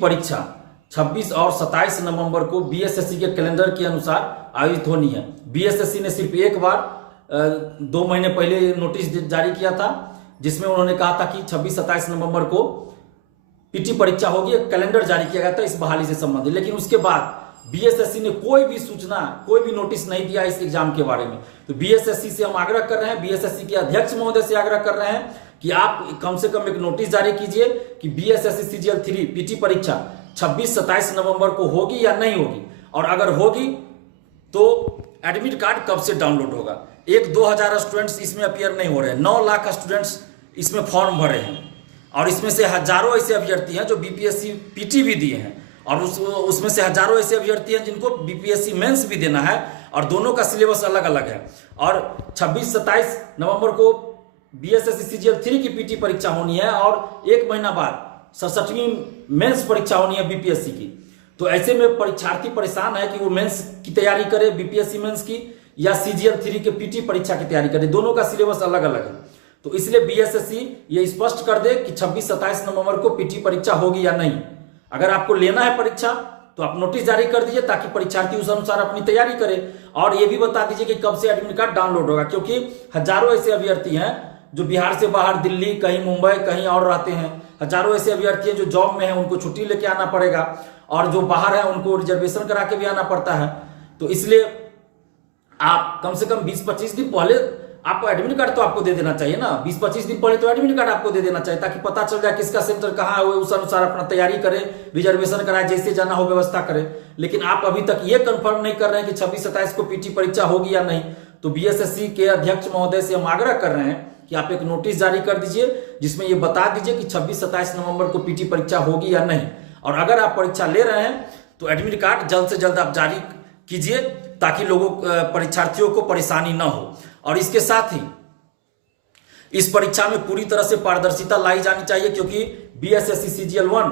परीक्षा 26 और 27 नवंबर को बीएसएससी के कैलेंडर के अनुसार आयोजित होनी है। बीएसएससी ने सिर्फ एक बार 2 महीने पहले नोटिस जारी किया था, जिसमें उन्होंने कहा था कि 26-27 नवंबर को पीटी परीक्षा होगी। एक कैलेंडर जारी किया गया था इस बहाली से संबंधित, लेकिन उसके बाद बीएसएससी ने कोई भी सूचना, कोई भी नोटिस नहीं दिया इस एग्जाम के बारे में। तो बीएसएससी से हम आग्रह कर रहे हैं, बीएसएससी के अध्यक्ष महोदय से आग्रह कर रहे हैं कि आप कम से कम एक नोटिस जारी कीजिए कि बीएसएससी सीजीएल 3 पीटी परीक्षा 26-27 नवंबर को होगी या नहीं होगी, और अगर होगी तो एडमिट कार्ड कब से डाउनलोड होगा। 1-2 हजार स्टूडेंट्स इसमें अपियर नहीं हो रहे हैं, 9 लाख स्टूडेंट्स इसमें फॉर्म भरे हैं, और इसमें से हजारों ऐसे अभ्यर्थी हैं जो बीपीएससी पीटी भी दिए हैं, और उसमें से हजारों ऐसे अभ्यर्थी हैं जिनको बीपीएससी मेंस भी देना है, और दोनों का सिलेबस अलग अलग है। और 26-27 नवंबर को बीएसएससी सीजीएल 3 की पीटी परीक्षा होनी है, और 1 महीना बाद 67वीं मेंस परीक्षा होनी है बीपीएससी की। तो ऐसे में परीक्षार्थी परेशान है कि वो मेंस की तैयारी करे, बीपीएससी मेंस की, या सीजीएल 3 के पीटी परीक्षा की तैयारी करे। दोनों का सिलेबस अलग अलग है। तो इसलिए बीएसएससी ये स्पष्ट कर दे कि 26-27 नवंबर को पीटी परीक्षा होगी या नहीं। अगर आपको लेना है परीक्षा तो आप नोटिस जारी कर दीजिए, ताकि परीक्षार्थी उस अनुसार अपनी तैयारी करे, और ये भी बता दीजिए कि कब से एडमिट कार्ड डाउनलोड होगा, क्योंकि हजारों ऐसे अभ्यर्थी हैं जो बिहार से बाहर दिल्ली, कहीं मुंबई, कहीं और रहते हैं। हजारों ऐसे अभ्यर्थी हैं जो जॉब में हैं, उनको छुट्टी लेके आना पड़ेगा, और जो बाहर है उनको रिजर्वेशन करा के भी आना पड़ता है। तो इसलिए आप कम से कम 20-25 दिन पहले आपको एडमिट कार्ड तो आपको दे देना चाहिए ना। 20-25 दिन पहले तो एडमिट कार्ड आपको दे देना चाहिए, ताकि पता चल जाए किसका सेंटर कहाँ है, उस अनुसार अपना तैयारी करे, रिजर्वेशन कराए, जैसे जाना हो व्यवस्था करे। लेकिन आप अभी तक ये कंफर्म नहीं कर रहे हैं कि 26-27 को पीटी परीक्षा होगी या नहीं। तो बीएसएससी के अध्यक्ष महोदय से हम आग्रह कर रहे हैं कि आप एक नोटिस जारी कर दीजिए, जिसमें ये बता दीजिए कि 26-27 नवंबर को पीटी परीक्षा होगी या नहीं। और अगर आप परीक्षा ले रहे हैं तो एडमिट कार्ड जल्द से जल्द आप जारी कीजिए, ताकि परीक्षार्थियों को परेशानी ना हो। और इसके साथ ही इस परीक्षा में पूरी तरह से पारदर्शिता लाई जानी चाहिए, क्योंकि बीएसएससी सीजीएल 1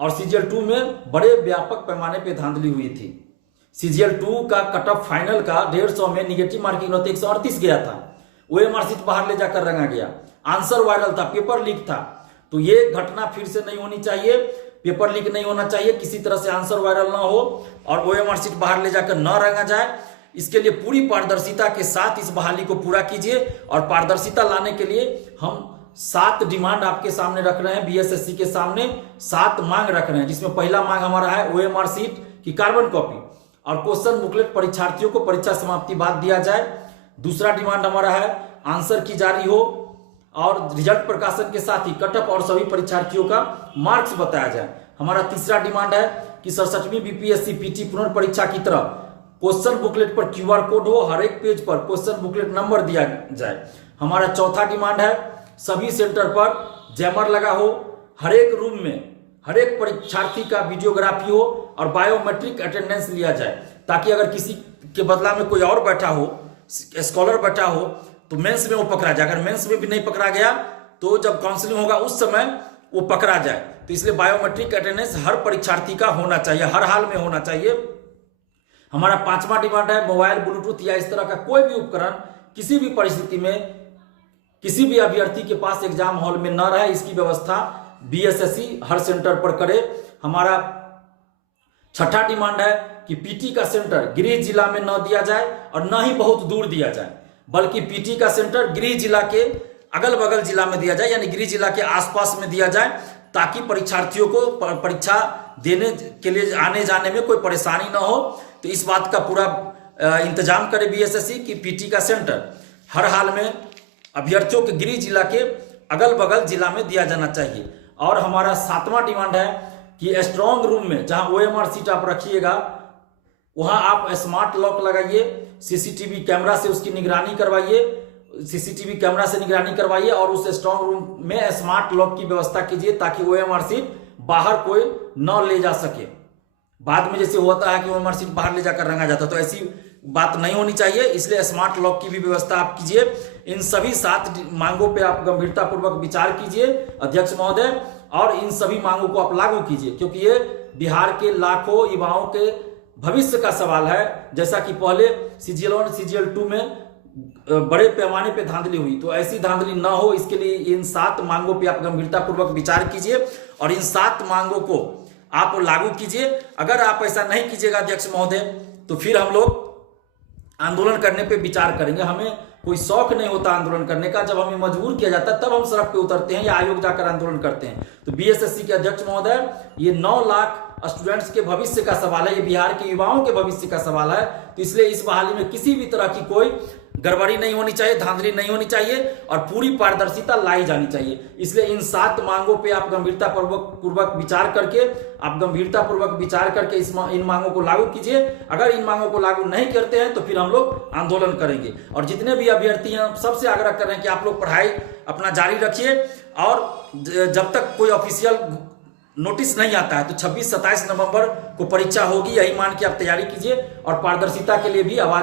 और सीजीएल 2 में बड़े व्यापक पैमाने पे धांधली हुई थी। सीजीएल 2 का कट ऑफ फाइनल का 150 में निगेटिव मार्किंग 138 गया था। ओएमआर सीट बाहर ले जाकर रंगा गया, आंसर वायरल था, पेपर लीक था। तो ये घटना फिर से नहीं होनी चाहिए, पेपर लीक नहीं होना चाहिए, किसी तरह से आंसर वायरल ना हो और ओएमआर सीट बाहर ले जाकर न रंगा जाए। इसके लिए पूरी पारदर्शिता के साथ इस बहाली को पूरा कीजिए, और पारदर्शिता लाने के लिए हम 7 डिमांड आपके सामने रख रहे हैं, बीएसएससी के सामने 7 मांग रख रहे हैं, जिसमें पहला मांग हमारा है ओएमआर सीट की कार्बन कॉपी और क्वेश्चन बुकलेट परीक्षार्थियों को परीक्षा समाप्ति बाद दिया जाए। दूसरा डिमांड हमारा है आंसर की जारी हो, और रिजल्ट प्रकाशन के साथ ही कट ऑफ और सभी परीक्षार्थियों का मार्क्स बताया जाए। हमारा तीसरा डिमांड है कि 67वीं बीपीएससी पीटी पुनर्परीक्षा की तरह क्वेश्चन बुकलेट पर क्यूआर कोड हो, हर एक पेज पर क्वेश्चन बुकलेट नंबर दिया जाए। हमारा चौथा डिमांड है सभी सेंटर पर जैमर लगा हो, हर एक रूम में हर एक परीक्षार्थी का वीडियोग्राफी हो, और बायोमेट्रिक अटेंडेंस लिया जाए, ताकि अगर किसी के बदला में कोई और बैठा हो, स्कॉलर बैठा हो, तो मेंस में वो पकड़ा जाए। अगर मेंस में भी नहीं पकड़ा गया तो जब काउंसलिंग होगा उस समय वो पकड़ा जाए। तो इसलिए बायोमेट्रिक अटेंडेंस हर परीक्षार्थी का होना चाहिए, हर हाल में होना चाहिए। हमारा 5वां डिमांड है मोबाइल, ब्लूटूथ या इस तरह का कोई भी उपकरण किसी भी परिस्थिति में किसी भी अभ्यर्थी के पास एग्जाम हॉल में न रहे, इसकी व्यवस्था बीएसएससी हर सेंटर पर करे। हमारा 6ठा डिमांड है कि पीटी का सेंटर गृह जिला में न दिया जाए और न ही बहुत दूर दिया जाए, बल्कि पीटी का सेंटर गृह जिला के अगल बगल जिला में दिया जाए, यानी गृह जिला के आसपास में दिया जाए, ताकि परीक्षार्थियों को परीक्षा देने के लिए आने जाने में कोई परेशानी ना हो। तो इस बात का पूरा इंतजाम करे बीएसएससी कि पीटी का सेंटर हर हाल में अभ्यर्थियों के गृह जिला के अगल बगल जिला में दिया जाना चाहिए। और हमारा 7वां डिमांड है कि स्ट्रॉन्ग रूम में जहां ओएमआर सीट आप रखिएगा वहां आप स्मार्ट लॉक लगाइए, सीसीटीवी कैमरा से उसकी निगरानी करवाइए, सीसीटीवी कैमरा से निगरानी करवाइए, और उस स्ट्रॉन्ग रूम में स्मार्ट लॉक की व्यवस्था कीजिए, ताकि ओएमआर सीट बाहर कोई न ले जा सके। बाद में जैसे होता है कि ओएमआर सीट बाहर ले जाकर रंगा जाता है, तो ऐसी बात नहीं होनी चाहिए, इसलिए स्मार्ट लॉक की भी व्यवस्था आप कीजिए। इन सभी 7 मांगों पे आप गंभीरता पूर्वक विचार कीजिए अध्यक्ष महोदय, और इन सभी मांगों को आप लागू कीजिए, क्योंकि ये बिहार के लाखों युवाओं के भविष्य का सवाल है। जैसा कि पहले सीजीएल 1 सीजीएल 2 में बड़े पैमाने पे धांधली हुई, तो ऐसी धांधली ना हो, इसके लिए इन 7 मांगों पे आप गंभीरता पूर्वक विचार कीजिए, और इन 7 मांगों को आप लागू कीजिए। अगर आप ऐसा नहीं कीजिएगा अध्यक्ष महोदय, तो फिर हम लोग आंदोलन करने पे विचार करेंगे। हमें कोई शौक नहीं होता आंदोलन करने का, जब हमें मजबूर किया जाता है तब हम सड़क पे उतरते हैं या आयोग जाकर आंदोलन करते हैं। तो बीएसएससी के अध्यक्ष महोदय, ये 9 लाख स्टूडेंट्स के भविष्य का सवाल है, ये बिहार के युवाओं के भविष्य का सवाल है। तो इसलिए इस बहाली में किसी भी तरह की कोई गड़बड़ी नहीं होनी चाहिए, धांधली नहीं होनी चाहिए और पूरी पारदर्शिता लाई जानी चाहिए। इसलिए इन 7 मांगों पे आप गंभीरता पूर्वक विचार करके इन मांगों को लागू कीजिए। अगर इन मांगों को लागू नहीं करते हैं तो फिर हम लोग आंदोलन करेंगे। और जितने भी अभ्यर्थी हैं सबसे आग्रह कर रहे हैं कि आप लोग पढ़ाई अपना जारी रखिए, और जब तक कोई ऑफिशियल नोटिस नहीं आता है तो 26-27 नवंबर को परीक्षा होगी, यही मान के आप तैयारी कीजिए और पारदर्शिता के लिए भी आवाज